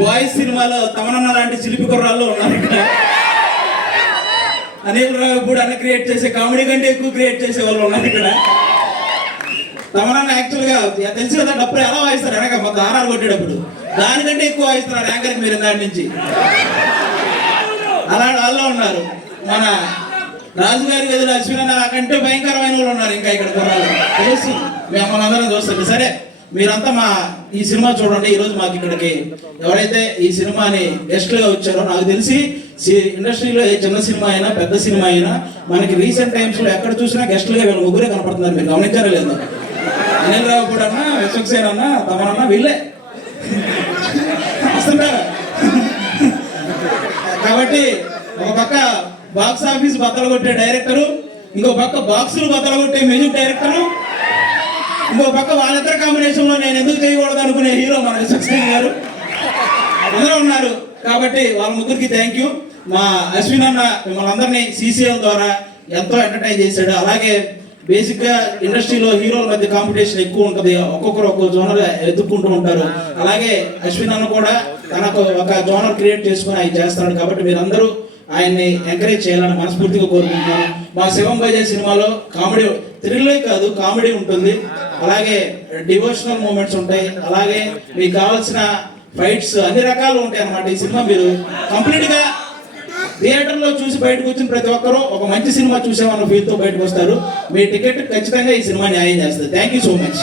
Boys సినిమాలో తమనన్న లాంటి శిల్పి కుర్రాళ్ళు ఉన్నారు ఇక్కడ. అనిల్ రావిపూడి అన్న క్రియేట్ చేసే కామెడీ కంటే ఎక్కువ క్రియేట్ చేసే వాళ్ళు ఉన్నారు ఇక్కడ. తమనన్న యాక్చువల్గా తెలుసు కదా, డబ్బులు ఎలా వాయిస్తారు వెనక మొత్తం ఆర్ఆర్ కొట్టేటప్పుడు దానికంటే ఎక్కువ వాయిస్తున్నారు యాంకర్కి మీరు దాని నుంచి. అలాంటి వాళ్ళు ఉన్నారు. మన రాజుగారి గదిలో అశ్విన్ నాకంటే భయంకరమైన వాళ్ళు ఉన్నారు ఇంకా ఇక్కడ కుర్రాళ్ళు. తెలిసి మిమ్మల్ని అందరం చూస్తుంది. సరే, మీరంతా మా ఈ సినిమా చూడండి. ఈరోజు మాకు ఇక్కడికి ఎవరైతే ఈ సినిమాని గెస్ట్లుగా వచ్చారో, నాకు తెలిసి ఇండస్ట్రీలో ఏ చిన్న సినిమా అయినా పెద్ద సినిమా అయినా మనకి రీసెంట్ టైమ్స్లో ఎక్కడ చూసినా గెస్ట్లుగా వీళ్ళు ముగ్గురే కనపడుతున్నారు. మీరు గమనించారా లేదు? అనిల్ రావిపూడి అన్న, విశ్వక్సేన్ అన్న, తమనన్న వీళ్ళే వస్తుంటారు. కాబట్టి ఒక పక్క బాక్స్ ఆఫీస్ బద్దలు కొట్టే డైరెక్టరు, ఇంకో పక్క బాక్సులు బద్దలు కొట్టే మ్యూజిక్ డైరెక్టరు, ఇంకో పక్క వాళ్ళిద్దరు కాంబినేషన్ లో నేను ఎందుకు చేయకూడదు అనుకునే హీరో మన విశ్వక్సేన్ గారు అందరూ ఉన్నారు. కాబట్టి వాళ్ళ ముగ్గురికి థ్యాంక్ యూ. మా అశ్విన్ అన్న మిమ్మల్ని అందరినీ సీసీఎల్ ద్వారా ఎంతో ఎంటర్టైన్ చేశాడు. అలాగే బేసిక్ గా ఇండస్ట్రీలో హీరోల మధ్య కాంపిటీషన్ ఎక్కువ ఉంటుంది, ఒక్కొక్కరు ఒక్కొక్క జోనర్ ఎదుర్కొంటూ ఉంటారు. అలాగే అశ్విన్ అన్న కూడా తనకు ఒక జోనర్ క్రియేట్ చేసుకుని ఆయన చేస్తాడు. కాబట్టి మీరందరూ ఆయన్ని ఎంకరేజ్ చేయాలని మనస్ఫూర్తిగా కోరుకుంటున్నాను. మా శివం బైజే సినిమాలో కామెడీ థ్రిల్లే కాదు, కామెడీ ఉంటుంది, అలాగే డివోషనల్ మూమెంట్స్ ఉంటాయి, అలాగే మీకు కావాల్సిన ఫైట్స్ అన్ని రకాలు ఉంటాయి అన్నమాట. ఈ సినిమా మీరు కంప్లీట్ గా థియేటర్లో చూసి బయటకు వచ్చిన ప్రతి ఒక్కరూ ఒక మంచి సినిమా చూసామన్న ఫీల్తో బయటకు వస్తారు. మీ టికెట్ ఖచ్చితంగా ఈ సినిమా న్యాయం చేస్తుంది. Thank you so much.